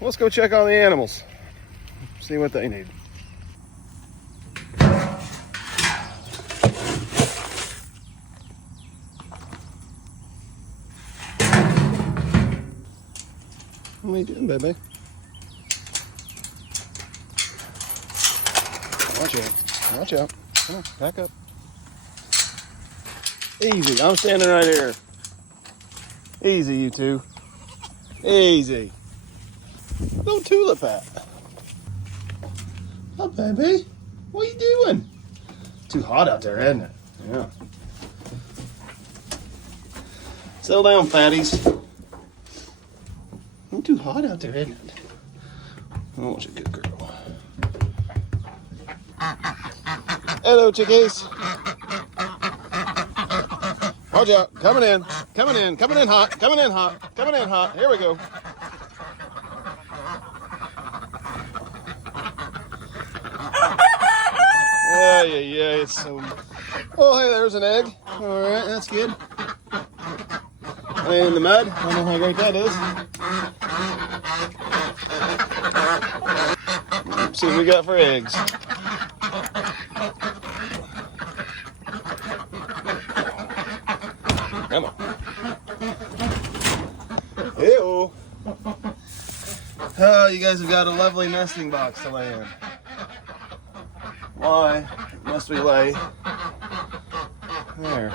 let's go check on the animals. See what they need. What are you doing, baby? Watch out. Watch out. Come on, back up. Easy. I'm standing right here. Easy, you two. Easy. No tulip hat. Oh, baby. What are you doing? Too hot out there, isn't it? Yeah. Settle down, fatties. Too hot out there, isn't it? Oh, she's a good girl. Hello, chickies. Watch out. Coming in. Coming in. Coming in hot. Coming in hot. Coming in hot. Here we go. Yeah. It's so... Oh, hey, there's an egg. All right, that's good. In the mud. I don't know how great that is. Let's see what we got for eggs. Come on. Ew. Oh, you guys have got a lovely nesting box to lay in. Why must we lay there?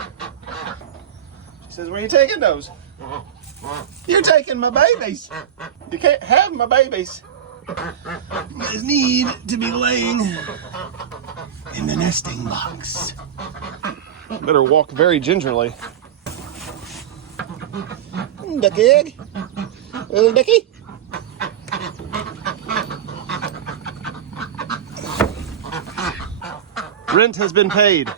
She says, where are you taking those? You're taking my babies. You can't have my babies. You guys need to be laying in the nesting box. Better walk very gingerly. Ducky egg. Little ducky. Rent has been paid.